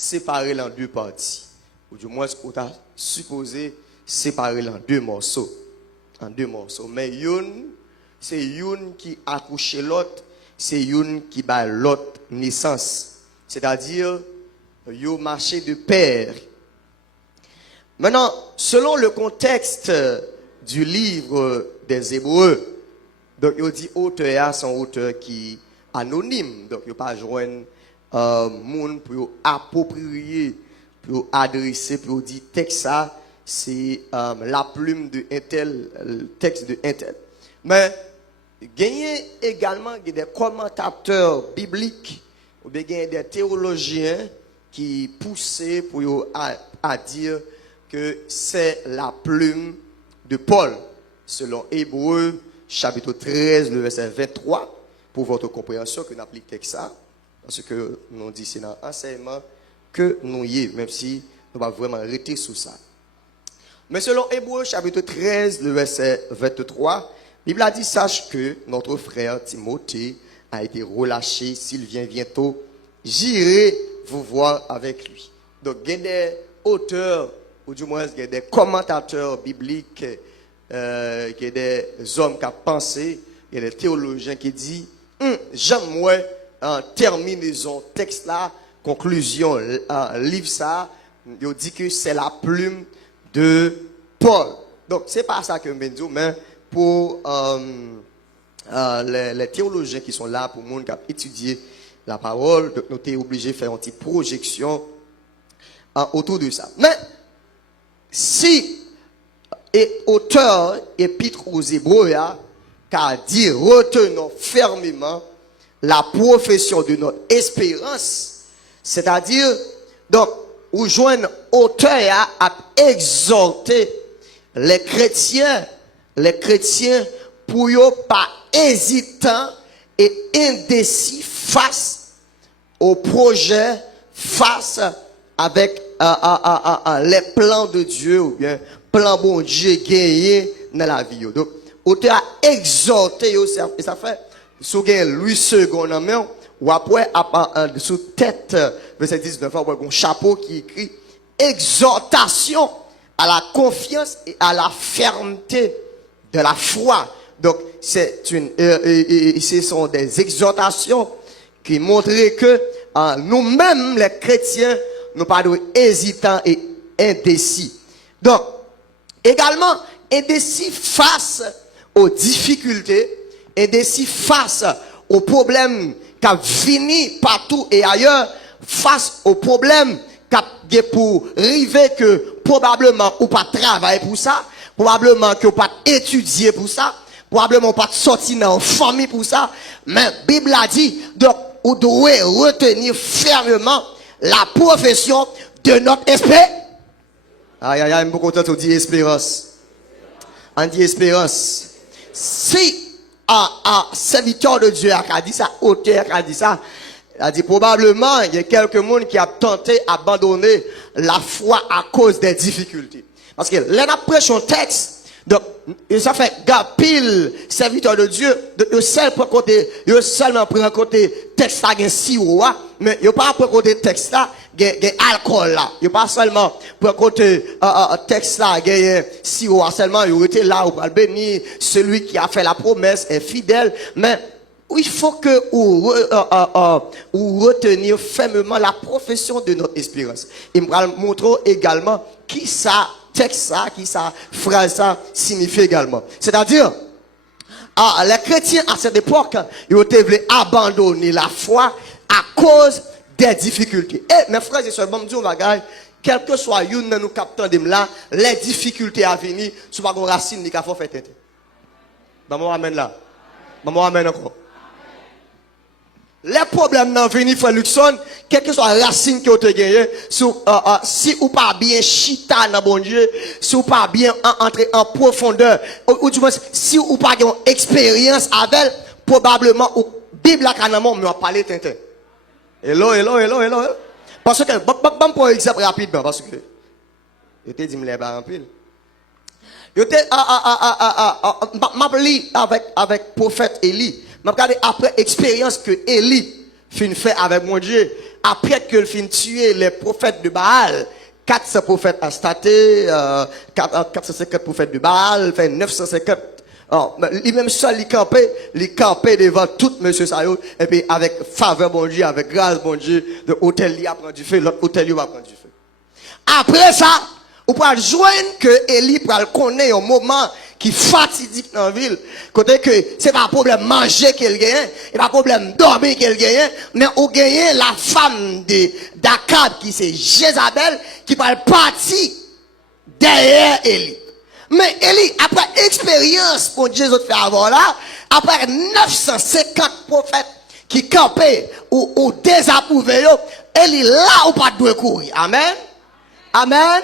séparé en deux parties. Ou du moins, on a supposé séparer en deux morceaux. En deux morceaux. Mais une, c'est une qui accouche l'autre, c'est une qui bat l'autre naissance. C'est-à-dire, yo marché de pair. Maintenant, selon le contexte du livre des Hébreux, donc il dit auteur, son auteur qui est anonyme, donc il pas joindre monde pour approprier, pour adresser, pour dire texte ça, c'est la plume de un tel, le texte de un tel. Mais gagner également des commentateurs bibliques ou bien des théologiens qui poussaient pour à dire que c'est la plume de Paul, selon Hébreux chapitre 13, le verset 23, pour votre compréhension que nous appliquons ça, parce que nous dit c'est dans l'enseignement que nous y est, même si nous va vraiment arrêter sur ça. Mais selon Hébreux chapitre 13, le verset 23, la Bible a dit, sache que notre frère Timothée a été relâché, s'il vient bientôt, j'irai vous voir avec lui. Donc, il y a des auteurs, ou du moins, il y a des commentateurs bibliques, il y a des hommes qui ont pensé, il y a des théologiens qui disent, j'aimerais en terminaison texte là, conclusion, livre ça, il dit que c'est la plume de Paul. Donc, c'est pas ça que je dis, mais pour les théologiens qui sont là, pour le monde qui a étudié la parole, donc nous sommes obligés de faire une petite projection autour de ça. Mais, si et auteur épître aux Hébreux qu'a dit retenons fermement la profession de notre espérance, c'est-à-dire donc où joindre auteur à exhorter les chrétiens pour ne pas hésitants et indécis face au projet, face avec les plans de Dieu ou bien plan bon Dieu gagné dans la vie. Donc, auteur a exhorté, et ça fait, sous Louis II en main, ou après, sous tête, verset 19, un chapeau qui écrit exhortation à la confiance et à la fermeté de la foi. Donc, ce sont des exhortations qui montraient que nous-mêmes, les chrétiens, nous pas hésitants et indécis. Donc, également, indécis face aux difficultés, indécis face aux problèmes qui viennent partout et ailleurs, face aux problèmes qui pour arriver que probablement ou pas travailler pour ça, probablement que ou pas étudier pour ça, probablement pas sortir dans une famille pour ça, mais la Bible a dit, donc, vous devez retenir fermement la profession de notre esprit. Aïe, aïe, aïe, je suis beaucoup content de dire espérance. On dit espérance. Si un serviteur de Dieu a dit ça, auteur a dit ça, il a dit probablement il y a quelques monde qui a tenté d'abandonner la foi à cause des difficultés. Parce que là, on prêche son texte. Donc, ça fait pile serviteur de Dieu, de seulement prendre côté texte là, mais il n'y a pas prendre côté texte là, il y a alcool là. Il n'y a pas seulement prendre côté texte là, il y a sirop seulement, il était là, ou le bénir, celui qui a fait la promesse est fidèle, mais il faut que vous retenir fermement la profession de notre espérance. Il me montre également qui ça, texte ça, qui ça, phrase ça signifie également. C'est-à-dire, les chrétiens à cette époque, ils ont voulu abandonner la foi à cause des difficultés. Et mes frères et sœurs, bon, Dieu, quel que soit une nous captons de là, les difficultés à venir, ce pas une racine ni qu'à faire tête. Maman amène là. Maman amène encore. Les problèmes dans venir frère Luxon, quelle que soit la racine que vous avez gagné, si vous pas bien chita dans bon Dieu, si vous pas bien entrer en profondeur, ou du moins si vous pas une expérience avec, probablement ou Bible la canamon me parler tintin. Hello. Parce que bon pour exemple rapidement parce que je te dis me les bas en pile. Je te m'appelé avec prophète Élie. M'a regardé après expérience que Élie fin fait avec mon Dieu. Après que le fin tuer les prophètes de Baal, 400 prophètes à staté, 450 prophètes de Baal, fait 950. Il même seul, il campait devant tout monsieur Sayo, et puis avec faveur bon Dieu, avec grâce bon Dieu, de hôtel il a pris du feu, l'autre hôtel il va prendre du feu. Après ça, on peut joindre que Élie pour le connaître au moment qui fatidique dans la ville. Côté que c'est pas un problème manger qu'elle gagne, c'est pas un problème dormir qu'elle gagne, mais on gagne la femme d'Akab qui c'est Jézabel qui parle partie derrière Élie. Mais Élie, après expérience pour Dieu fait avoir là, après 950 prophètes qui campaient ou désapprouvaient, Élie là ou pas de courir. Amen. Amen.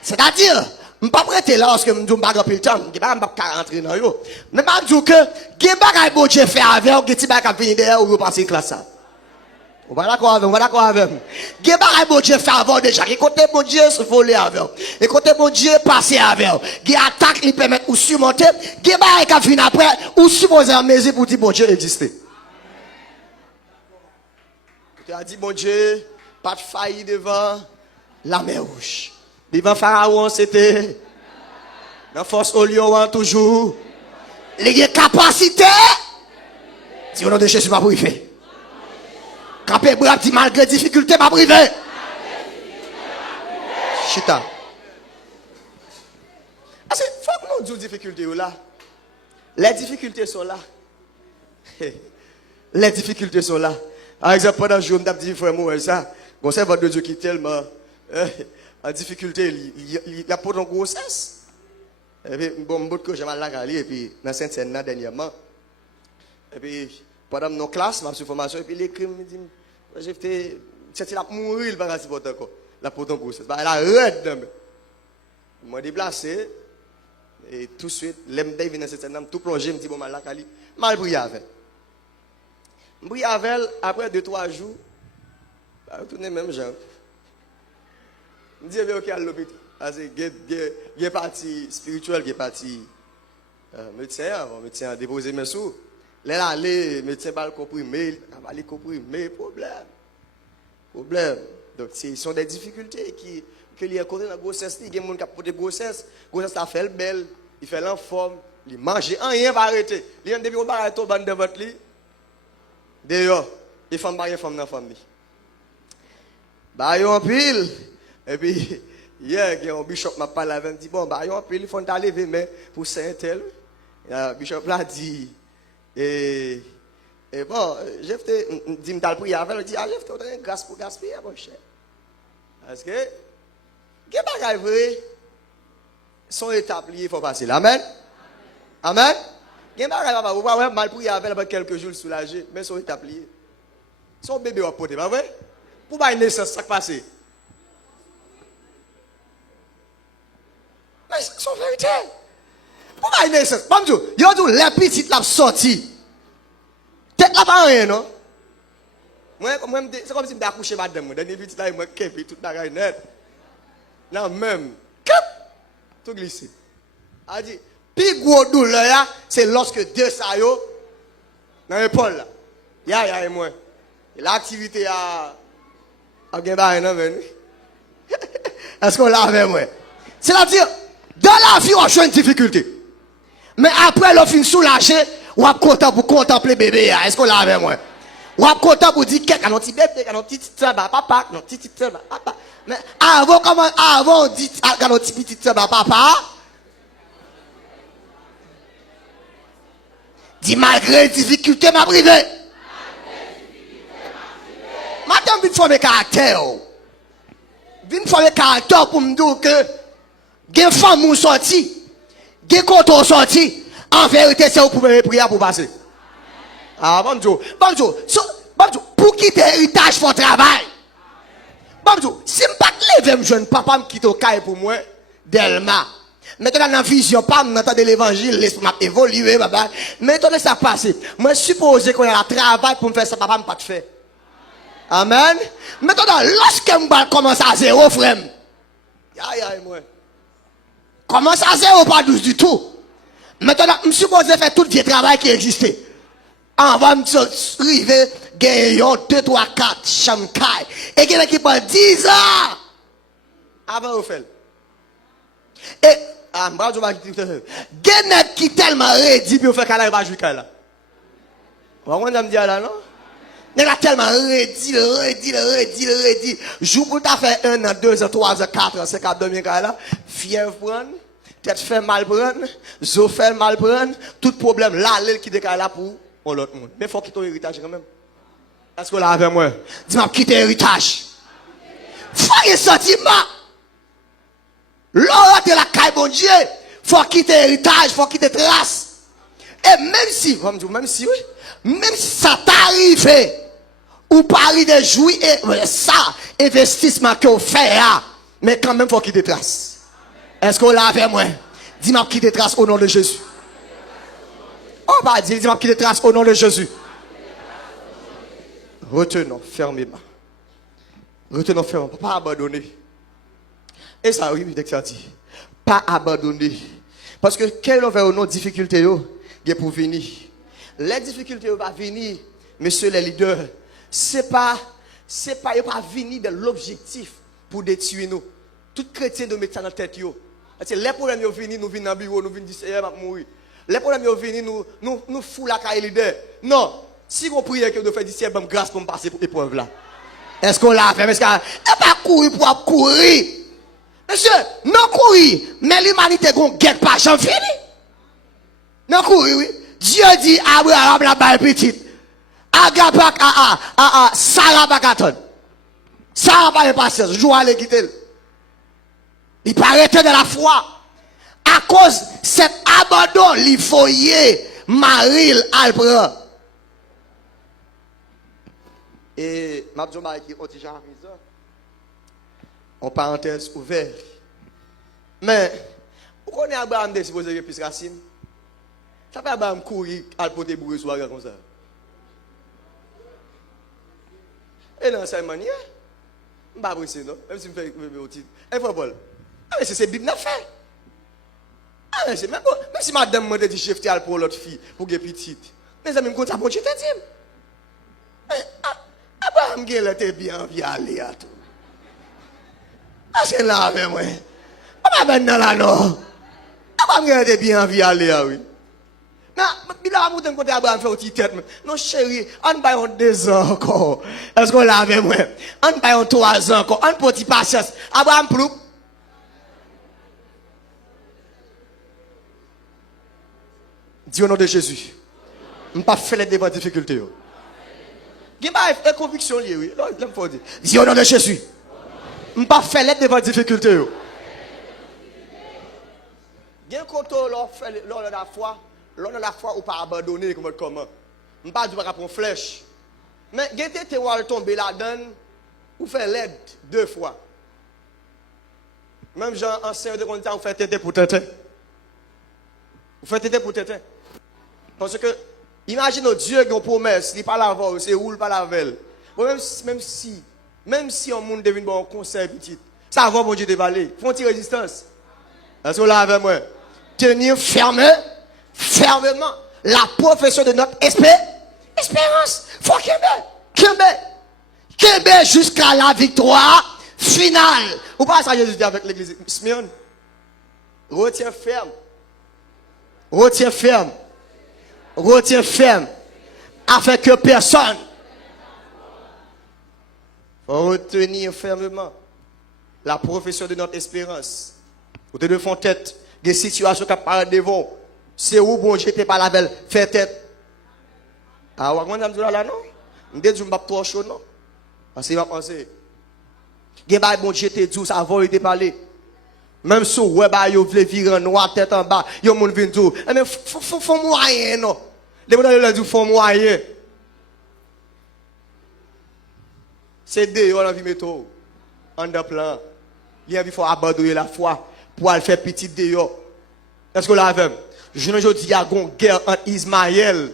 C'est-à-dire, je ne suis pas prêté là parce que je ne suis pas grand le temps, je ne suis pas rentrer dans yo. Mais je dis que, il y a des choses que fait avec, ou qui va venir derrière ou passer classe ça. On va d'accord avec, on va d'accord avec. Il y a des choses que fait avant déjà. Écoutez mon Dieu se voler avec. Écoutez mon Dieu passer avec. Il y a attaque qui permet ou surmonter. Il y a des choses qui viennent après, ou supposer en mesure pour dire mon Dieu exister. Tu as dit mon Dieu, pas de failli devant la mer rouge. Devant Pharaon, c'était la force au lion toujours. Les capacités. Si au nom de Jésus, pas privé. Capé brave dit malgré difficulté, pas privé. Chita. Parce que faut que nous disions difficultés là. Les difficultés sont là. Les difficultés sont là. Par exemple, pendant le jour, je me dis, frère, moi, ça, bon, c'est votre Dieu qui est tellement en difficulté, il a pas de grossesse. Et puis, bon, que j'ai mal à et puis, dans cette scène-là, dernièrement, et puis, pendant nos classes, ma formation, et puis, les crimes, me dit, j'ai fait, c'est la mourir, il va rester pour encore. La pour ton grossesse. Elle a raide, je me déplacé, et tout de suite, l'aime vient dans cette scène-là, tout plongé, me dit, bon, mal à mal brillé avec. Je brille avec elle, après 2-3 jours, je retourne même genre. Je dis, ok, à l'hôpital. Il y a partie spirituelle, il y a partie médecin, médecin a déposé mes sous. Là, les médecins ne comprimer, ils comprimer, problème. Donc, ce sont des difficultés que il y a côté dans la grossesse. Il y a des gens qui ont des grossesse ça fait le bel, il fait l'enforme, il mange, rien va arrêter. Il y a des gens qui arrêter au banc de votre lit. D'ailleurs, les femmes mariées, femmes dans la famille. Bah, ils ont pile. Et puis, hier, il y a un bishop m'a parlé avec, il dit, bon, bah, ils ont pile, il faut aller lever, mais pour Saint-Tel, le bishop l'a dit, et bon, j'ai fait, dit, je prier avec, il dit, ah, j'ai fait une grâce pour gaspiller, mon cher. Parce que, il y a des choses vraies, sont établis, il faut passer. Amen. Amen. Il y a des choses vous pouvez mal prier avec quelques jours soulagés, mais sont établis. Son bébé va porter, pas vrai? Pour pas une naissance, ça passe. Mais c'est son vérité. Pour pas une naissance, pas me il y a tout les petites là sorti. Tête là pas rien non. Moi c'est comme si me accoucher madame, moi dernier petit là moi kempi toute bagaille net. Non même, tout glissé. A dit plus gros douleur là, c'est lorsque deux ça yo dans l'épaule là. Ya et moi. L'activité a gen ba non men. Est-ce qu'on l'a avec moi? C'est-à-dire dans la vie, on a une difficulté. Mais après, l'on finit soulagé, on a content pour contempler bébé. Est-ce qu'on l'a avec moi? On a content pour dire qu'un petit bébé, qu'un petit papa, qu'un petit papa. Mais avant, on dit qu'un petit papa, dit malgré difficulté, ma privée. Madame, il faut mes caractères. Il faut mes caractères pour me dire que des femmes sont sorties, des cotons sortis. En vérité, c'est vous pouvez prier pour passer. Ah, bonjour. Bonjour. Pour quitter l'héritage, il faut travail. Bonjour. Si je ne pas lever, je ne peux pas me quitter au caille pour moi, Delma. Maintenant, dans la vision, pas m'entendre l'évangile, laisse-moi évoluer, papa. Maintenant, ça passe. Moi, je suppose qu'on a un travail pour me faire ça, papa, je ne pas te faire. Amen. Maintenant, lorsque je commence à zéro, frère. Aïe, moi. Commence à zéro, pas 12 du tout. Maintenant, je suis supposé faire tout le travail qui existait. On va me arriver gagnons 2, 3, 4 chamkay. Et quelqu'un qui prend 10 ans avant de faire. Et, je vais dire, qui tellement ready pour faire qu'elle va jouer là. Vous comprenez me dire là, non? Il est tellement ready. Joue pour ta faire 1 an, 2 ans, 3 ans, 4 ans, 5 ans, 2000 là. Fièvre prendre, tête fait mal prendre, zo fait mal prendre, tout problème là, l'elle qui décale là pour l'autre monde. Mais il faut quitter l'héritage quand même. Est-ce que là avec moi? Dis-moi, quitter l'héritage. Faut y sentiment. L'autre de la caille, bon Dieu, faut quitter l'héritage, faut quitter trace. Et même si ça t'arrive, ou pas de jouir, et ça, investissement que vous faites, mais quand même, faut quitter trace. Est-ce qu'on l'a avec moi? Dis-moi, quitter trace au nom de Jésus. On va dire, dis-moi, quitter trace au nom de Jésus. Retenons fermement. Retenons fermement. Pas abandonner. Et ça, oui, dès que ça dit. Pas abandonner. Parce que quelles sont nos difficultés pour venir? Les difficultés vont venir, messieurs les leaders. C'est pas venir de l'objectif pour détruire nous. Tout chrétien de mettre ça dans la tête. Les problèmes sont venus, nous venons dans le bureau, nous venons dire Seigneur m'a mourir. Les problèmes sont venus, nous fous la caille leader. Non. Si on prie que nous faisons Seigneur, bonne grâce pour me passer pour l'épreuve là. Est-ce qu'on l'a fait? Est-ce qu'on pas courir pour courir? Monsieur, non courir, mais l'humanité gon guette pas, j'en finis. Non courir, oui. Dieu dit Abraham la balle petite. Agapak Sarah Bakaton. Sarah pas patience, joue à l'équité. Il paraît de la foi. À cause cet abandon, il foyer Maril Alpre. Et Mabjoma qui ont déjà raison. En parenthèse ouverte. Mais, vous connaissez Abraham de supposé que plus racine? Ça fait Abraham courir à poter bourré soir comme ça. Et dans cette manière, je ne vais pas briser, non? Même si je fais au titre. Et faut pas. Ah, c'est Bible n'a fait. Ah, même si madame m'a dit chef pour l'autre fille, pour qu'elle petite. Mais ça même comme ça, bon, je te dis. Abraham, il était bien aller à tout. Ah, c'est là avec moi. Ah, ben non, là, non. Abraham, il était bien aller à oui. Mais, il a monté côté Abraham fait aussi tête. Non, chérie, on va en 2 ans encore. Est-ce qu'on l'a avec moi? On va en 3 ans encore. On peut y patience. Abraham, plou. Dis au nom de Jésus. Je ne pas faire les devant difficultés. Il y a une conviction liée, oui. Dis au nom de Jésus. Je ne pas faire les devant difficultés. Il y a un côté lors de la foi. L'on a la foi ou pas abandonner comme comment. Je ne pas dire prendre flèche. Mais il y a des gens qui tombent là-dedans ou faire l'aide 2 fois. Même Jean ancien de condition vous fait tête pour tête. Vous faites tête pour tête. Parce que imaginez Dieu qui a une promesse, il parle avant, c'est roule pas la veille. Même si on monde devine bon conseil petit, ça va bon Dieu dévaler. Font une résistance. Est-ce que là avec moi? Tenir fermement la profession de notre espérance. Faut Kembe jusqu'à la victoire finale. Ou pas ça Jésus dit avec l'église Smyrne? Retiens ferme. Afin que personne. Retenir fermement la profession de notre espérance. Vous devez faire tête des situations qui apparaissent devant. C'est où bon j'étais pas la belle, fait tête. Ah, vous avez dit là, non? Je ne dis pas trop chaud, non? Parce qu'il va penser. Bon j'étais dit, ça va été parlé. Même si vous voulez virer noir, tête en bas, vous avez dit, mais faut moyen, non? Les gens disent, faut moyen. C'est dehors dans la vie météo. En de plan. Il faut abandonner la foi pour aller faire petit dehors. Est-ce que vous l'avez? Je ne dis pas qu'il y a une guerre entre Ismaël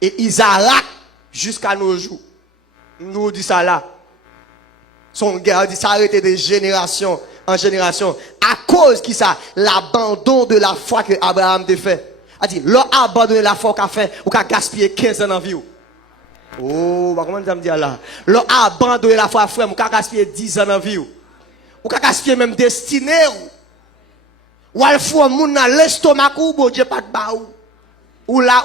et Isaac jusqu'à nos jours. Nous disons ça là. Son guerre dit s'arrêter de génération en génération. À cause qui ça? L'abandon de la foi que Abraham a fait. A dit, l'on a abandonné la foi qu'a fait ou qu'a gaspillé 15 ans en vie. Oh, comment ça me dit là? L'on a abandonné la foi, frère, on a gaspillé 10 ans dans la vie. On a gaspillé même destiné. Ou al fou moun dans l'estomac ou bon Dieu pas de ba ou là.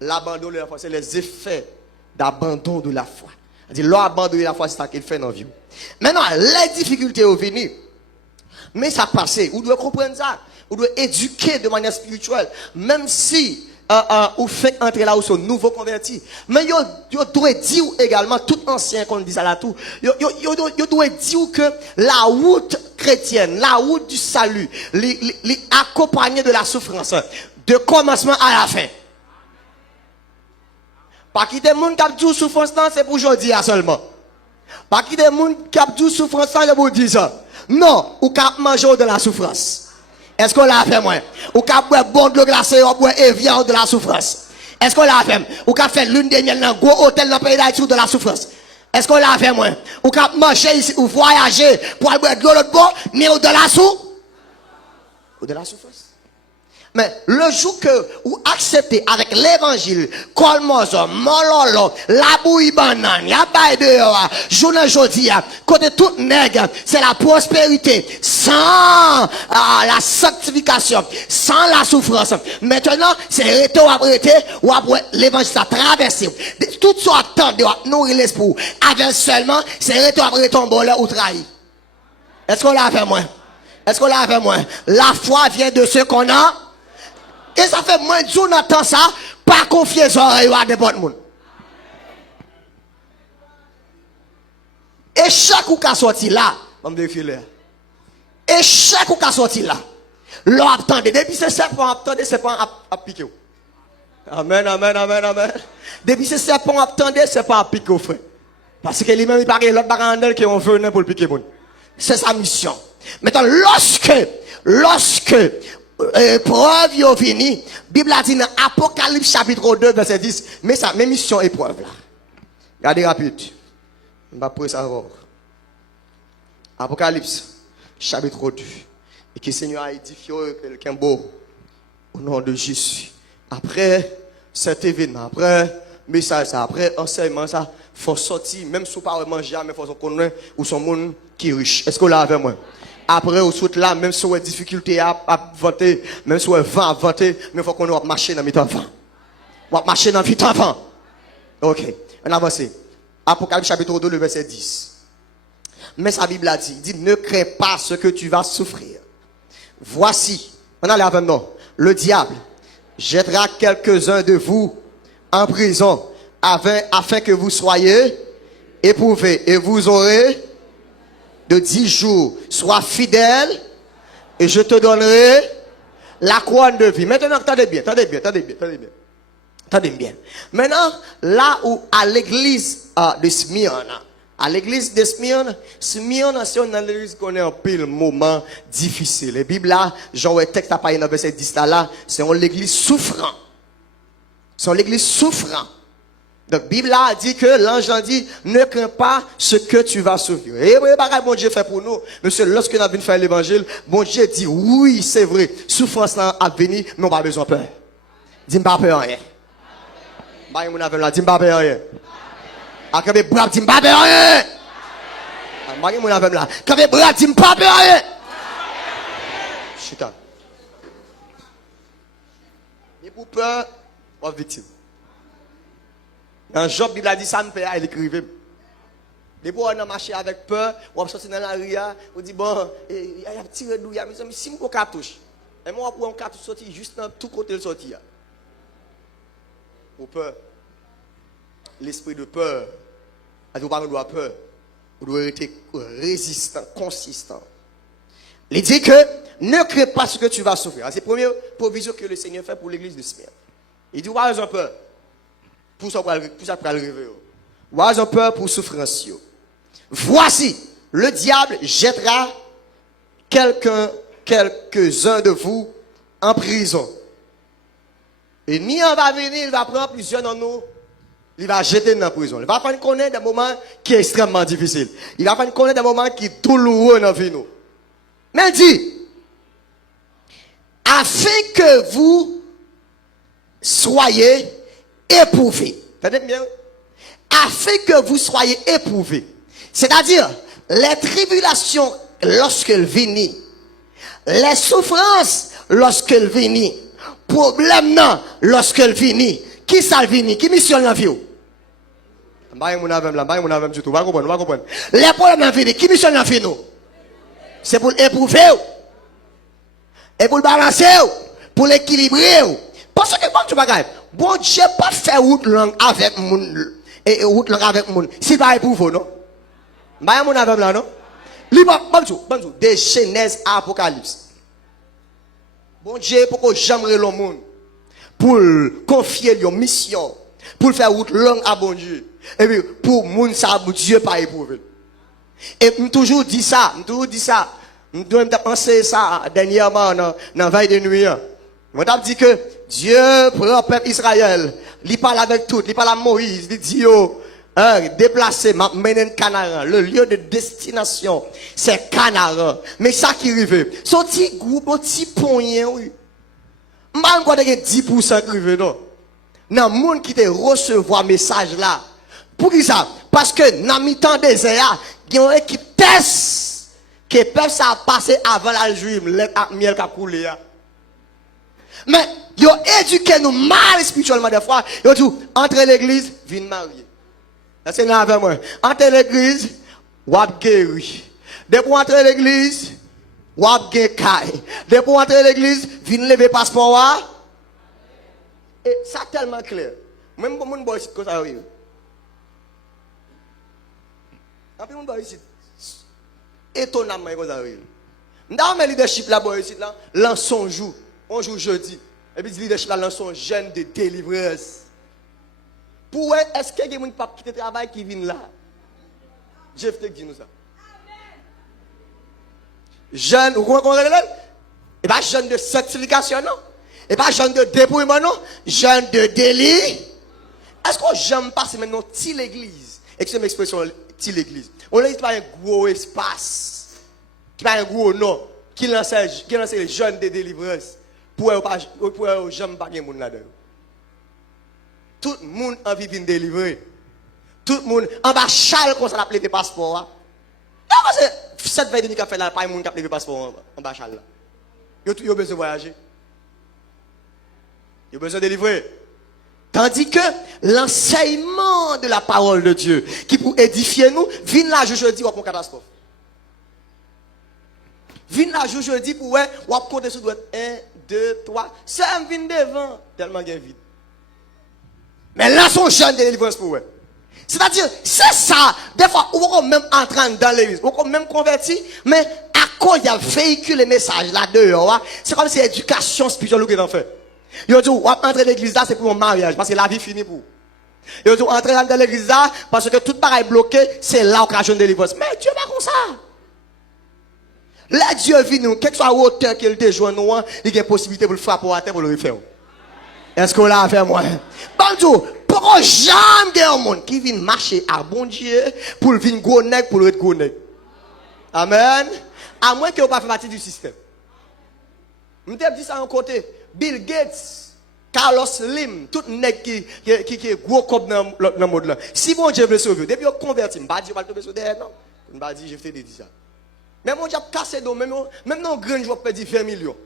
L'abandon de la foi, c'est les effets d'abandon de la foi. C'est-à-dire, l'on abandonné la foi, c'est ça qu'il fait dans la vie. Maintenant, les difficultés sont venues. Mais ça passe. Vous devez comprendre ça. Vous devez éduquer de manière spirituelle. Même si vous faites entrer là où sont nouveaux convertis. Mais vous devez dire également, tout ancien qu'on dit ça là tout, vous devez dire que la route chrétienne, la route du salut, accompagnée de la souffrance, de commencement à la fin. Pas qu'il y ait des gens qui ont dit souffrance, c'est pour aujourd'hui seulement. Pas qu'il y ait des gens qui ont dit souffrance, c'est pour dire ça. Non, ou cap manger de la souffrance. Est-ce qu'on l'a fait moins? Ou cap boire bon de l'eau glacée ou boire Evian de la souffrance. Est-ce qu'on l'a fait? Ou cap fait lune de miel dans gros hôtel dans le pays d'Haïti de la souffrance. Est-ce qu'on l'a fait moins? Ou cap manger ici ou voyager pour aller boire de l'eau l'autre bord, mais ou de la souffrance. Ou de la souffrance. Mais le jour que vous acceptez avec l'évangile, kolmozo, mololo, la bouille banane, ya bail dehors, journée jodi, côté tout nègre, c'est la prospérité, sans la sanctification, sans la souffrance. Maintenant, c'est retour ou après l'évangile a traversé. Tout ça attendre, nourrir l'esprit. Avec seulement, c'est retour après ton bonheur ou trahi. Est-ce qu'on l'a fait moins? Est-ce qu'on l'a fait moins? La foi vient de ce qu'on a. Et ça fait moins de jours n'attend ça, pas confier les oreilles à des bonnes monde. Et chaque ou qui a sorti là, on me défile. Et chaque ou qui a sorti là, l'on attend. Depuis ce serpent attendait, c'est pas à piquer. Amen, amen, amen, amen. Depuis ce serpent attendait, c'est pas à piquer, frère. Parce que lui-même, il paraît l'autre barandel qui ont venu pour le piquer. C'est sa mission. Maintenant, lorsque épreuve yo fini, Bible a dit dans Apocalypse chapitre 2 verset 10, mais ça même mission épreuve là. Regardez rapide. On va pour ça voir. Apocalypse chapitre 2. Et que le Seigneur a édifié quelqu'un beau au nom de Jésus. Après cet événement, après message ça, après enseignement ça, faut sortir même si pas manger mais faut connaître ou son monde qui est riche. Est-ce que là avec moi? Après, au soute là, même si on a difficulté à voter, même si on a vent à voter, mais il faut qu'on va marcher dans le temps-vent. On va marcher dans le temps-vent. Ok, on avance. Apocalypse chapitre 2, le verset 10. Mais sa Bible a dit, ne crains pas ce que tu vas souffrir. Voici, on a avec nous, le diable jettera quelques-uns de vous en prison afin que vous soyez éprouvés et vous aurez de 10 jours, sois fidèle et je te donnerai la couronne de vie. Maintenant, attendez bien. Maintenant, là où à l'église de Smyrne, Smyrne, c'est une église qu'on est en pile moment difficile. La Bible là, Jean texte à parler dans verset 10 là, c'est l'église souffrant. C'est l'église souffrant. Donc, la Bible a dit que l'ange a dit, ne crains pas ce que tu vas souffrir. Et oui, bon Dieu fait pour nous. Monsieur, lorsque nous avons fait l'évangile, bon Dieu dit, oui, c'est vrai, souffrance à venir, mais on n'a pas besoin de peur. Dis pas peur rien. Dis pas peur rien. Quand vous brave, dis pas peur rien. Quand vous brave, dis pas peur rien. Chuta. Et pour peur, on est victime. Dans Job, Bible a dit ça, il écrivait. Des fois, on a marché avec peur, on va sortir dans la rue, on dit bon, il y a un petit redou, il y a mes amis, si on cartouche. Et moi, on prend un cartouche sorti juste dans tout côté de sortie. Pour peur. L'esprit de peur. On doit avoir peur. On doit être résistant, consistant. Il dit que ne crée pas ce que tu vas souffrir. C'est la première provision que le Seigneur fait pour l'église de Smyrne. Il dit, ouais, j'ai peur. Pour ça, pour arriver. Ouais, j'ai peur pour souffrance. Voici, le diable jettera quelques-uns de vous en prison. Et ni on va venir, il va prendre plusieurs dans nous. Il va jeter dans la prison. Il va faire connaître des moments qui sont extrêmement difficiles. Il va faire connaître des moments qui sont douloureux dans la vie. Mais il dit, afin que vous soyez éprouvés. Tenez bien. Afin que vous soyez éprouvés. C'est-à-dire, les tribulations lorsqu'elles viennent, les souffrances lorsqu'elles viennent, problèmes non lorsqu'elles viennent, qui ça viennent, qui mission dans vie? Les problèmes viennent, qui mission dans vie? C'est pour éprouver, et pour balancer, pour l'équilibrer. Parce que bon, tu bagaille, bon Dieu pas faire route langue avec moun et route langue avec moun. Si pas éprouver non. Bah mon avec là non. Libre bon de Genèse à Apocalypse. Bon Dieu pour que j'aimerais le monde pour confier une mission, pour faire route langue à bon Dieu. Et puis pour moun ça Dieu pas éprouver. Et me toujours dit ça, je dois penser ça dernièrement dans veille de nuit. On t'a dit que Dieu prend le peuple Israël, il parle avec tout, il parle à Moïse, il dit déplacer, mener Canaan, le lieu de destination, c'est Canaan. Mais ça qui arrive, son petit groupe, un petit poignet, oui. M'pas encore 10% qui arrive, non. Dans le monde qui te recevoir message là. Pour qui ça? Parce que dans le temps des airs, il y a une équipe test que peuple ça a passé avant la juive, le miel qui a coulé. Mais ils ont éduqué nous mal spirituellement des fois. Ils ont dit, entre l'église, viens marier. C'est là avec moi. Entre l'église, wap guéri. Depuis entrer l'église, wap guéri. Depuis entrer l'église, viens lever passeport. Et ça tellement clair. Même pour mon boy, c'est ça arrive. Après mon boy, c'est étonnamment comme ça arrive. Dans mes leadership là, boy, là, lance son jour. On joue jeudi. Et puis, le leadership là, lance son jeune de délivrance. Pour est-ce qu'il y a des gens qui travaillent qui viennent là? Je vais te dire nous ça. Jeune, vous comprenez? Et pas jeune de certification, non? Et pas jeune de dépouillement, non? Jeune de délit. Est-ce qu'on j'aime passer maintenant ti l'église? Excusez-moi l'expression ti l'église. On n'a pas un gros espace. Qui pas un gros nom. Qui lance les jeunes de délivrance. Pour j'aime pas les gens là-dedans. Tout le monde a envie de délivrer. Tout le monde en bas chale comme ça l'a appelé le passeport. Parce que cette veille de nuit qu'a fait là, pas de monde qui a appelé le passeport en bas chale là. Il a besoin de voyager. Il a besoin de délivrer. Tandis que l'enseignement de la parole de Dieu, qui pour édifier nous, vient là jeudi ou pour catastrophe. Vient là jeudi pour ou compter sur 1, 2, 3. Ça vient devant tellement bien vite. Mais là, son jeune de délivrance pour eux. C'est-à-dire, c'est ça. Des fois, on va même entrer dans l'église, on va même convertir, mais à quoi il y a véhiculé les messages là dehors, c'est comme si l'éducation spirituelle qui est en fait. Il dit, on va entrer dans l'église là, c'est pour un mariage, parce que la vie finit pour. Il dit, entrer dans l'église là, parce que tout pareil bloqué, c'est là où il y a jeune délivrance. Mais Dieu pas comme ça. Là, Dieu vit nous, quel que soit la hauteur qu'il te joue nous, il y a une possibilité pour le frapper à terre pour le refaire. Est-ce qu'on l'a fait moi? Bonjour, pourquoi jamais il y a un monde qui vient marcher à bon Dieu pour venir gros nègre pour être gros nègre? Amen. À moins que vous ne fassiez pas partie du système. Je te dis ça en côté. Bill Gates, Carlos Slim, tout nègre qui est gros comme dans le monde là. Si bon Dieu veut sauver, depuis qu'on convertit, je ne vais pas dire que je vais tomber sur derrière, non. Je ne vais pas dire, je vais te dire ça. Mais mon Dieu a cassé d'eau, même dans le grand jour, on peut dire 20 millions.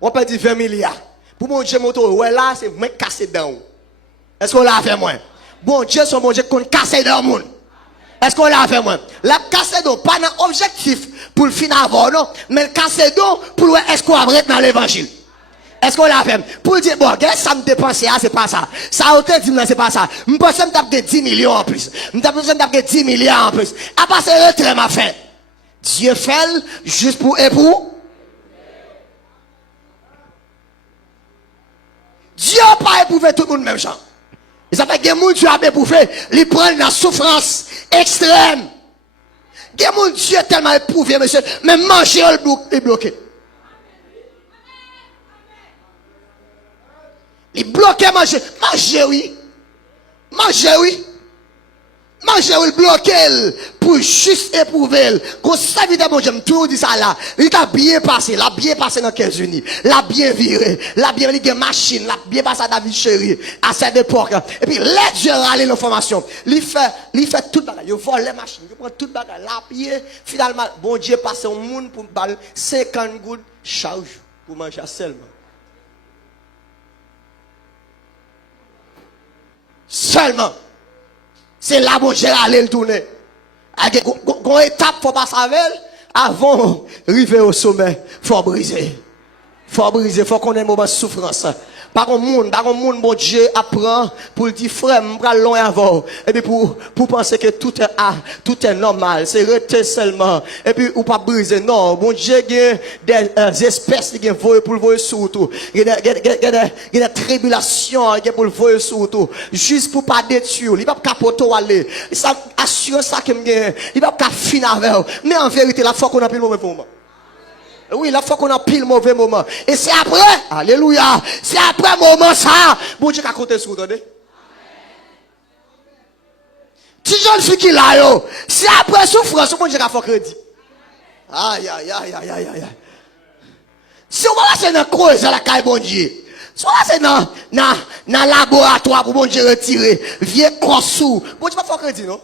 On peut dire 20 milliards. Pour mon Dieu, ouais, là, c'est moi cassé dans. Est-ce qu'on l'a fait, moi? Bon Dieu, c'est mon Dieu qu'on casse dans le monde. Est-ce qu'on l'a fait, moi? La casse d'eau, pas un objectif pour le finir avant, non? Mais le casse d'eau, pour est-ce qu'on va être dans l'évangile? Est-ce qu'on l'a fait? Pour dire, bon, qu'est-ce que ça me dépense, c'est pas ça. Ça a été dit, c'est pas ça. Je pense que je tape 10 millions en plus. Je tape 10 milliards en plus. À part ça, retrait m'a fait. Dieu fait juste pour époux. Dieu n'a pas éprouvé tout le monde même champ. Et ça fait que les gens Dieu a éprouvé, ils prennent la souffrance extrême. Les gens Dieu tellement éprouvé, monsieur, mais manger est bloqué. Il bloqué manger. Manger oui. Manger oui. Manger ou le bloquer pour juste éprouver. Quand ça évidemment j'aime toujours dire ça là. Il a bien passé, il a bien passé dans 15 unis. Il a bien viré, il a bien viré machine, il a bien passé à David Chéri à cette époque. Et puis les Dieu râler l'information. Il fait tout bagage, il vole les machines, il prend tout bagage, la pied finalement bon Dieu passe au monde pour balle 50 gouttes charge pour manger seulement. Seulement. C'est là bon Dieu aller le tourner. Une étape faut passer avec avant d'arriver au sommet, faut briser. Faut briser, faut qu'on ait un moment de souffrance. Par contre, bon Dieu apprend pour dire frère, m'bral loin avant. Et puis pour penser que tout est normal, c'est rester seulement. Et puis ou pas briser, non. Bon Dieu a des espèces qui voient pour le voir sur tout. Il y a des tribulations qui pour le voir sur tout. Juste pour pas détruire, il va pas capoter aller. Ça assure ça que il va pas finir avec. Mais en vérité, la fois qu'on a pris le mauvais moment. Oui, la fois qu'on a pile mauvais moment. Et c'est après, alléluia, c'est après moment ça, bon Dieu qui a compté sur vous, attendez. Si jeune fille qui l'a yo, c'est après souffrance, bon Dieu qui a fait crédit. Aïe, aïe, aïe, aïe, aïe, aïe. Si on va c'est dans creuse la caille bon Dieu. Soit c'est dans laboratoire pour bon Dieu retirer, vieux corsou. Bon Dieu va faire crédit, non?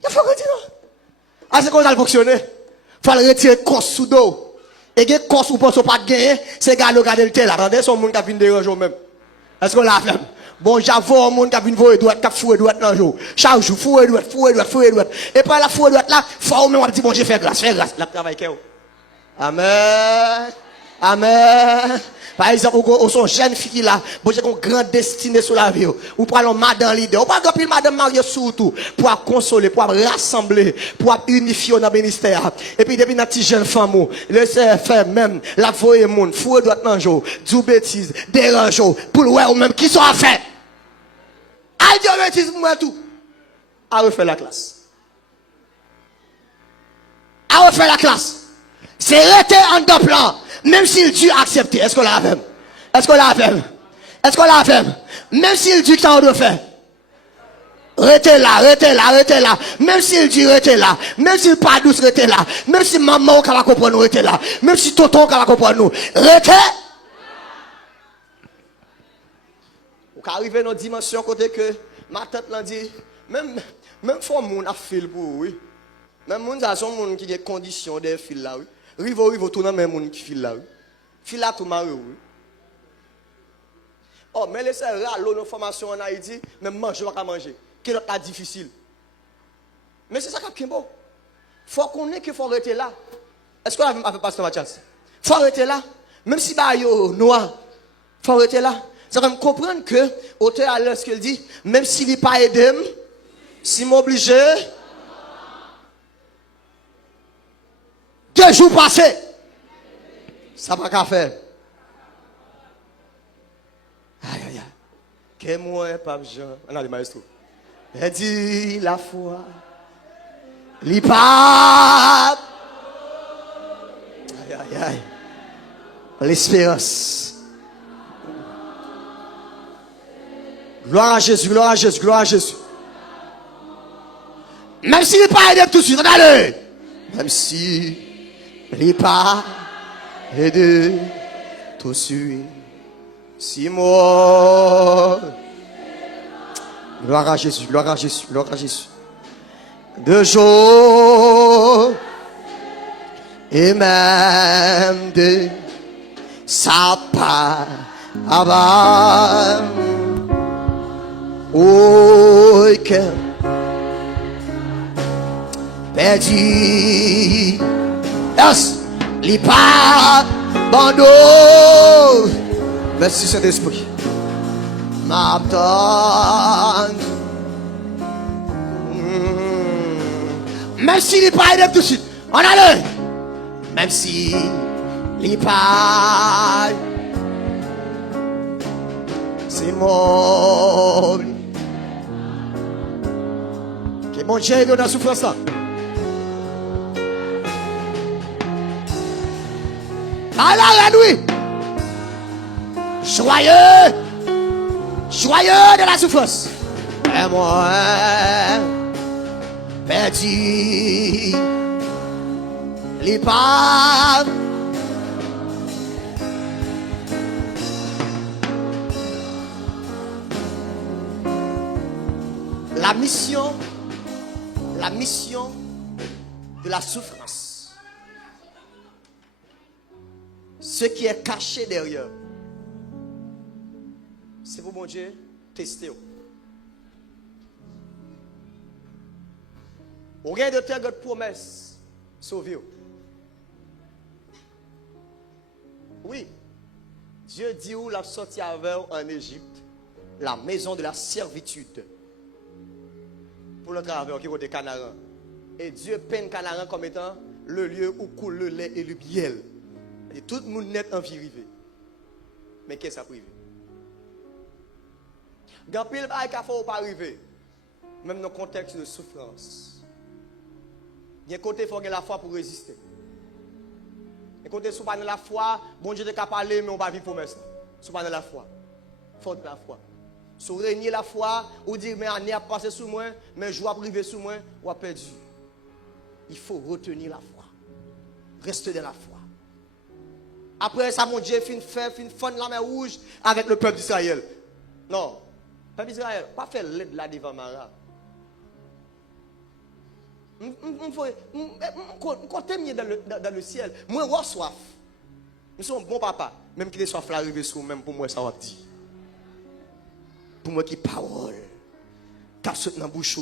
Il a fait crédit, non? Ah, c'est comment ça va fonctionner? Faut le retirer cos sous dos. Et que cos ou pense pas gagner, c'est gars le garder le tel. Attendez, son monde qui vient déranger même. Est-ce qu'on l'a fait? Bon, j'avoue un monde qui vient voir droite, qui fouet droite dans le jour. Chaque jour, fouet droite. Et par la fouet droite là, faut même dire bon, j'ai fait grâce, la travail qu'est. Amen. Amen. Par exemple, on sont jeunes filles là, bon, j'ai une grande destinée sur la vie. Ou parlons madame leader, ou pas grand madame mariée surtout, pour consoler, pour rassembler, pour unifier dans le ministère. Et puis, depuis notre jeune femme, le faire même, la voyer monde, fouet droite dans le jour, du bêtise, dérange, pour le ou même qui sont à faire. Aïe, Dieu, bêtise, moi tout. À refaire la classe. À refaire la classe. C'est rester en deux plans. Même s'il Dieu accepté, est-ce qu'on l'a fait? Est-ce qu'on l'a fait? Est-ce qu'on l'a fait? Même s'il dit que ça on doit faire. Restez là. Même s'il dit restez là. Même s'il pas douce, restez là. Même si maman va comprendre nous, restez là. Même si tonton va comprendre nous, restez. Vous arrivez dans une dimension côté que ma tête l'a dit, même faut moun a fil pour oui. Même moun ça son moun qui a des conditions des fil là oui. Rivo tout dans même moun qui fil là oui. Fil là tout marre oui. Oh mais laissez râler nos formations en Haïti, même manger pas manger. Qui est difficile. Mais c'est ça qui est bon. Faut qu'on ait que faut rester là. Est-ce qu'on a fait pasteur Mathias? Faut rester là. Même si bah yo noir, faut rester là. Ça va me comprendre que auteur à l'heure ce qu'il dit, même s'il n'est pas aidé, si m'obligé 2 jours passés, ça va qu'à faire. Aïe aïe aïe. Que moi, Pape Jean, on a les maestros. Il dit la foi, l'IPAP. Aïe aïe aïe. L'espérance. Gloire à Jésus, gloire à Jésus, gloire à Jésus. Même s'il n'est pas aidé tout de suite, regardez. Même s'il n'est pas aidé tout de suite. Si moi. Gloire à Jésus, gloire à Jésus, gloire à Jésus. 2 jours et même de sa part avant. Oh, que perdu, yes, li pas bando. Merci Saint-Esprit. M'attend. Même s'il n'est pas aidé tout de suite, on a le. Même si il n'est pas, c'est mort. Que mon Dieu est dans la souffrance là. Alors la nuit, joyeux de la souffrance. Et moi, perdu, les pas. La mission de la souffrance, ce qui est caché derrière, c'est pour mon Dieu tester. Au gain de telle promesse, sauver. Oui, Dieu dit où l'a sorti avec en Égypte, la maison de la servitude. Pour le travail qui est des Canaran. Et Dieu peint Canaran comme étant le lieu où coule le lait et le miel. Et tout le monde net envie d'arriver. Mais qu'est-ce que ça privé? Quand il va pas arriver, même dans le contexte de souffrance. Il y a un côté, il faut avoir la foi pour résister. Il y a un côté, si on pas dans la foi, bon Dieu t'a parlé, mais on va vivre promesse. Si on pas dans la foi, il faut de la foi. Si on régner la foi, ou dire, mais année a passé sous moi, mais joie privée sous moi, on a perdu. Il faut retenir la foi. Rester dans la foi. Après ça, mon Dieu, fin fond la mer rouge avec le peuple d'Israël. Non. Le peuple d'Israël, pas faire l'aide là devant Mara. Quand tu es dans le ciel, moi, j'ai soif. Je suis un bon papa. Même qu'il ait soif là, arrivé sur même pour moi, ça va dire. Pour moi qui parole, qui saute dans la bouche.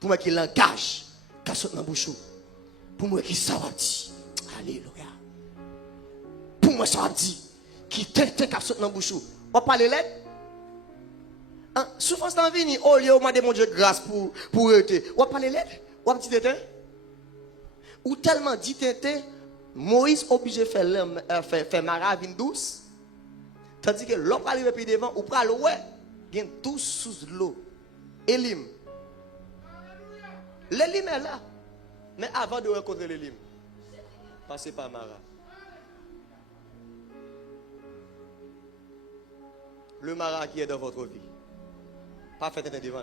Pour moi qui langage, qui saute dans la bouche. Pour moi qui ça va dire. Alléluia. Pour moi ça va dire. Qui t'est qui saute dans la bouche. On parle de l'aide. Souffrance dans la vie, oh, il m'a demandé grâce pour eux. On parle de l'aide. On dit tété. Ou tellement dit tété, Moïse obligé de faire maravine douce. Tandis que l'homme arrive puis devant, ou pral ouais, il y a douce sous l'eau. Elim. L'Elim est là. Mais avant de rencontrer l'Elim, passez par Mara. Le Mara qui est dans votre vie. Pas fait un devant.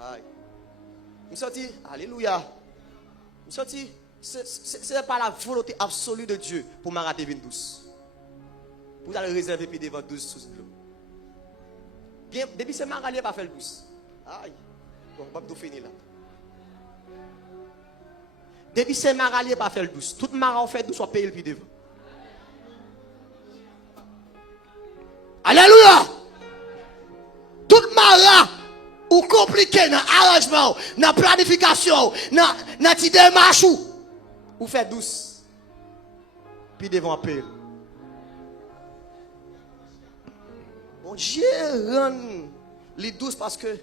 Aïe. Je suis sorti, alléluia. Je suis sorti, ce n'est pas la volonté absolue de Dieu pour m'arrêter vin douce. Vous allez réserver puis devant 12 sous l'eau. Depuis ce matin, il n'a pas fait le douce. Aïe. Donc, on va tout finir là. Depuis ce matin, il n'a pas fait le douce. Tout marin en fait douce, on paye le puis devant. Alléluia. Tout marin ou compliqué dans l'arrangement, dans la planification, dans la démarche, ou fait douce. Puis devant payer. Bon Dieu rend les douces parce que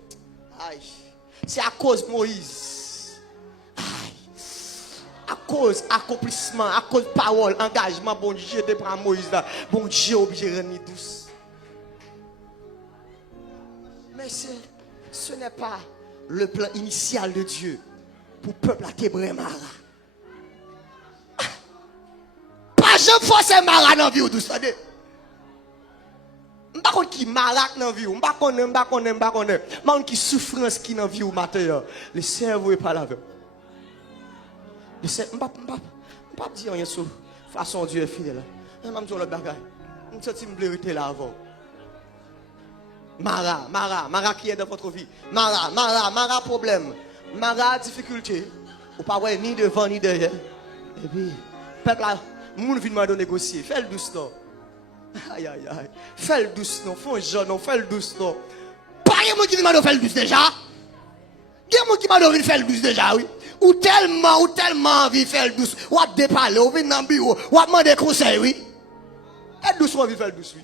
c'est à cause de Moïse. À cause accomplissement, à cause parole, engagement, bon Dieu te prend Moïse là. Bon Dieu obligé de rendre les douces. Mais ce n'est pas le plan initial de Dieu pour le peuple à Tébremara. Pas je force Mara dans la vie ou douce. Je ne sais pas qui maraque dans la vie. Je ne sais pas qui souffrance qui dans la vie ou matin. Le cerveau n'est pas là. Je ne sais pas dire rien sur façon Dieu est fidèle. Je ne sais pas dire le bagage. Je ne sais pas si là avant. Mara qui est dans votre vie. Mara problème. Mara difficulté. Ou pas ouais, ni devant ni derrière. Et puis, peuple là, moun vient demander négocier. Fais le douce non. Aïe. Fais le douce non. Fais jeune non. Fais le douce non. Pas y'a moun qui vient demander faire le douce déjà. Y'a moun qui m'a demandé faire le douce déjà, oui. Ou tellement envie de faire le douce. Ou à déparler, ou venir dans le bureau. Ou à demander conseil, oui. Et douce, ou envie de faire le douce, oui.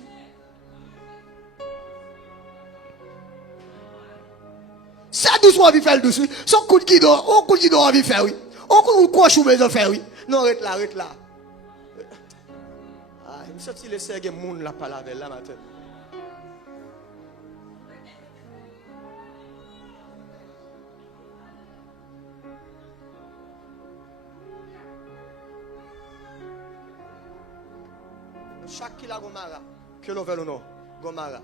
C'est douce, ou envie de faire le douce, oui. Son coup de guidon, envie de faire, oui. On coup de coche ou besoin de faire, oui. Non, arrête là. Ah, il me semble que le Seigneur moun la parole avec là matin. Chaque qui la gomara, que l'on veut ou non, gomara.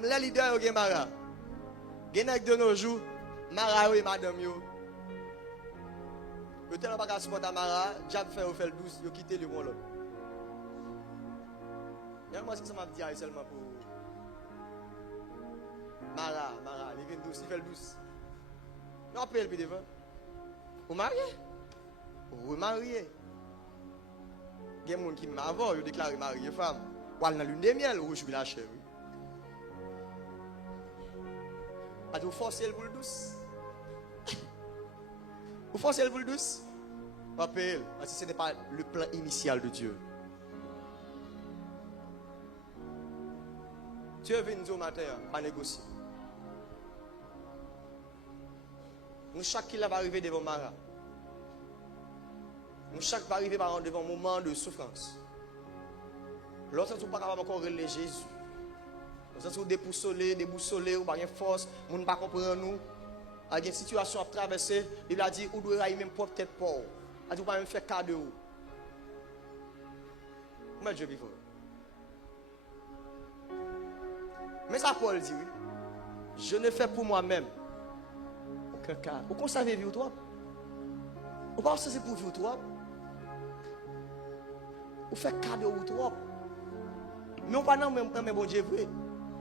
Même les leaders qui ont mara. Genek de nos jours, mara et madame yo. Le tellement pas supporter mara, Jack fait au fait douce, yo quitter le bon l'autre. Et moi, c'est ça m'a dit seulement pour Mara, il vient douce, il fait douce. Non, pas le devant. Vous mariez? Vous mariez? Il y a des gens qui m'avant, ils déclarent marié femme. Ou dans lune de miel, ou jouer la chèvre. Vous forcez le boule douce. Vous forcez le boule douce. Pas payer, parce que ce n'est pas le plan initial de Dieu. Dieu vient nous au matin, pas négocier. Nous, chaque qui va arriver devant Mara. Nous, chaque va arriver devant un moment de souffrance. Lorsque nous ne sommes pas capables encore de relayer Jésus. Lorsque nous sommes déboussolés, ou pas de force, nous ne pouvons pas comprendre nous. Il y a une situation à traverser. Il a dit, vous devez aller même propre tête pour vous. Il a dit, vous ne pouvez pas même faire cas de vous. Comment Dieu vivre? Mais ça, Paul dit, oui. Je ne fais pour moi-même aucun cas. Vous savez vivre toi? Vous pensez que c'est pour vivre toi? Vous faites cas de vous toi? Mais on ne parle pas même bon Dieu vrai.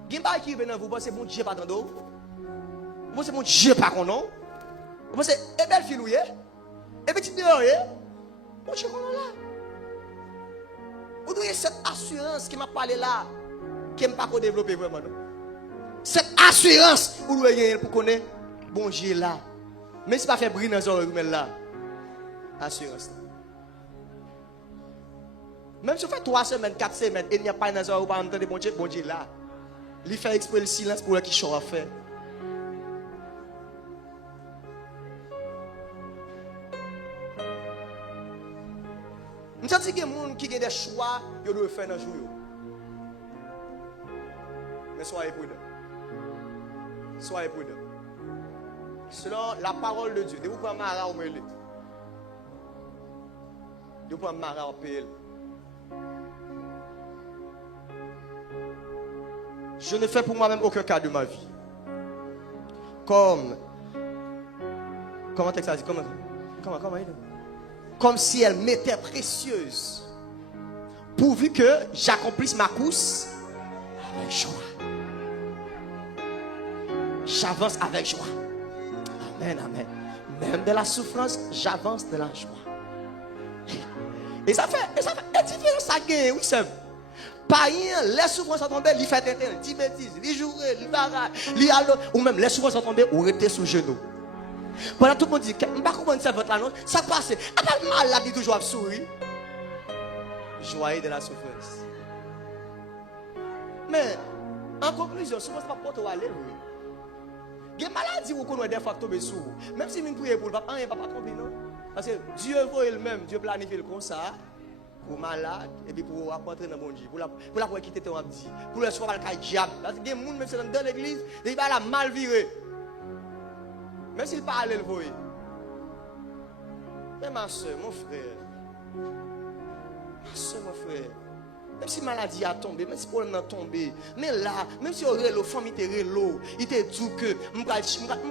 Il y a des qui viennent vous pensez bon Dieu pas dans vous? Vous pensez bon Dieu pas qu'on non? Vous pensez, et belle fille, et petit dehors, bon Dieu qu'on là. Vous devez cette assurance qui m'a parlé là, qui m'a pas développé vraiment. Cette assurance, vous devez gagner pour connaître bon Dieu là. Mais si pas fait briller dans les oreilles là, assurance. Même si vous faites 3 semaines, 4 semaines, et il n'y a pas dans les oreilles, vous ne pas entendre bon Dieu là. Il fait exprès le silence pour qui chose à faire. Je sens qu'il y a des gens qui ont des choix qu'ils doivent faire dans le jour. Mais soyez prudents. Soyez prudents. Selon la parole de Dieu, de vous prendre Mara au mêlé. De vous prendre Mara au PL. Je ne fais pour moi-même aucun cas de ma vie. Comment texte a dit? Comment il dit? Comme si elle m'était précieuse. Pourvu que j'accomplisse ma course avec joie. J'avance avec joie. Amen, amen. Même de la souffrance, j'avance de la joie. Et ça fait une différence à gagner, oui, c'est. Pas rien, les souffrances sont tombées, il fait un 10 bêtises, il joue, il barra, il allo, ou même les souffrances sont tombées, ou rester sous genou. Pendant tout le monde dit, je ne sais pas comment c'est votre annonce, ça passe. Après le mal, il toujours sourire. Joyeux de la souffrance. Mais, en conclusion, souffrance n'est pas pour toi aller. Il y a des maladies où on a des fois tomber sous. Même si vous priez pour le papa, il ne va pas tomber, non? Parce que Dieu veut lui-même, Dieu planifie comme ça. Pour malade, et puis pour apporter dans mon Dieu. Pour la quitter ton abdi. Pour le soir, il y a diable. Parce que il y a des gens, même dans l'église, il va la mal virer. Même s'il parle, il voit. Mais ma soeur, mon frère. Ma soeur, mon frère. Même si la maladie a tombé, même si le problème a tombé. Mais là, même si la famille était l'eau, il était dit que je vais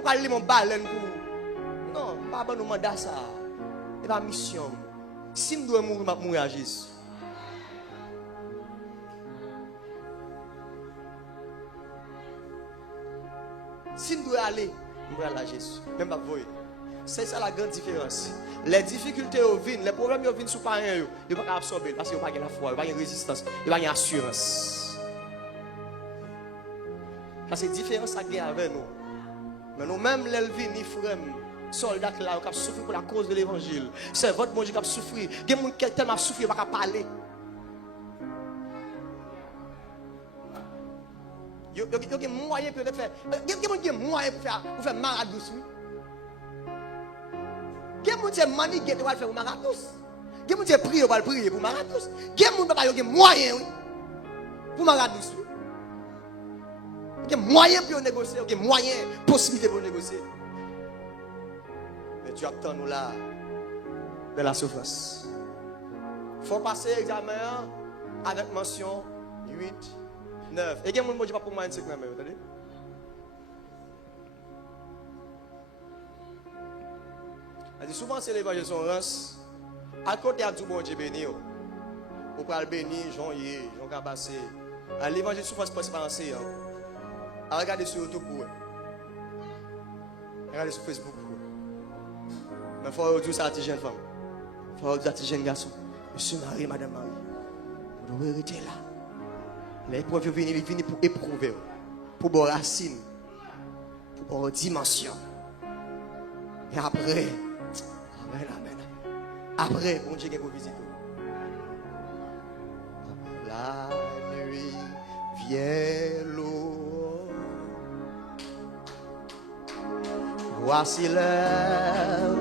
aller mon baleine pour. Non, pas bon mandat ça. C'est pas mission. Si je dois mourir, je vais mourir à Jésus. Si je dois aller, je vais aller à Jésus. Même pas vous. C'est ça la grande différence. Les difficultés viennent, les problèmes viennent sous parents, ils ne peuvent pas absorber parce qu'ils n'ont pas la foi, ils n'ont pas de résistance, ils n'ont pas d'assurance. Parce que c'est différent ça qui est avec nous. Mais nous-mêmes, les vignes, les frères, soldats qui ont souffert pour la cause de l'évangile. C'est votre bon Dieu qui a souffert. Il y a des gens qui ont tellement souffert, ils ne peuvent pas parler. Il y a des moyens pour faire. Il y a des moyens pour faire marade douce. Il y a des gens qui ont mani qui vont faire marade douce. Il y a des gens qui prier pour prier pour marade douce. Il y a des gens qui ont moyens pour marade douce. Il y a des moyens pour négocier, il y a des moyens, possibilités pour négocier. Mais Dieu attend nous là de la souffrance. Il faut passer l'examen avec mention 8. 9. Et il y a des gens qui ne pas pour moi, c'est quand même, attendez. Souvent, c'est l'évangile son rance. À côté, il y a tout bon Dieu béni. Vous pouvez le bénir, Jean-Yé, Jean-Cabassé. L'évangile souvent se passe par un séant. Regardez sur YouTube pour eux. Regardez sur Facebook pour eux. Mais il faut dire ça à tes jeunes femmes. Il faut dire à tes jeunes garçons. Monsieur Marie, Madame Marie. Vous devez rester là. L'épreuve viennent pour éprouver. Pour vos racines. Pour vos dimensions. Et après. Amen, amen. Après, bon Dieu qui vous visite. La nuit vient lourde. Voici l'heure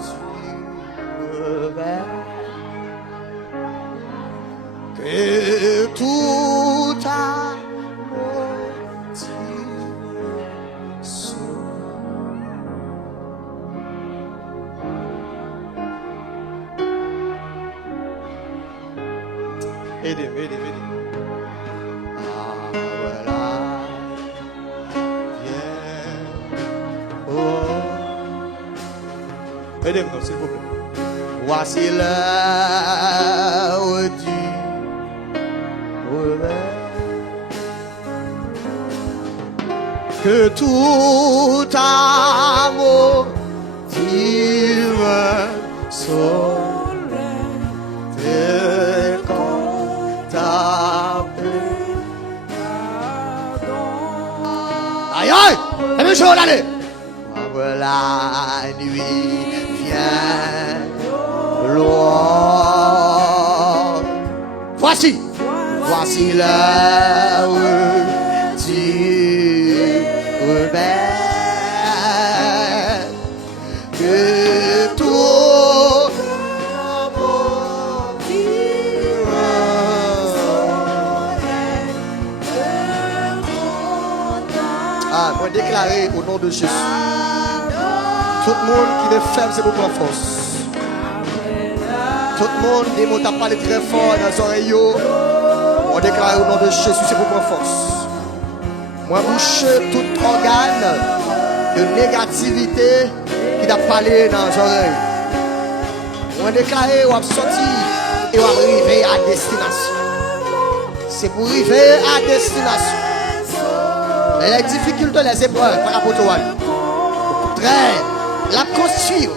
du réveil. Que tout a aidez. Ah, voilà. Viens. Oh. Aidez-moi, s'il vous plaît. Voici l'heure du réveil. Que tout amour divin soit. Aïe aïe, et bien chaud l'année. La nuit vient loin. Voici l'heure du réveil. Que tout amour moi déclarer au nom de Jésus. Tout le monde qui est faible, c'est pour prendre force. Tout le monde qui m'a parlé très fort dans les oreilles. On déclare au nom de Jésus, c'est pour prendre force. Moi, bouche tout organe de négativité qui t'a parlé dans les oreilles. On déclare, on va sortir et on va arriver à destination. C'est pour arriver à destination. Les difficultés, les épreuves par rapport à toi. Au contraire, la construire.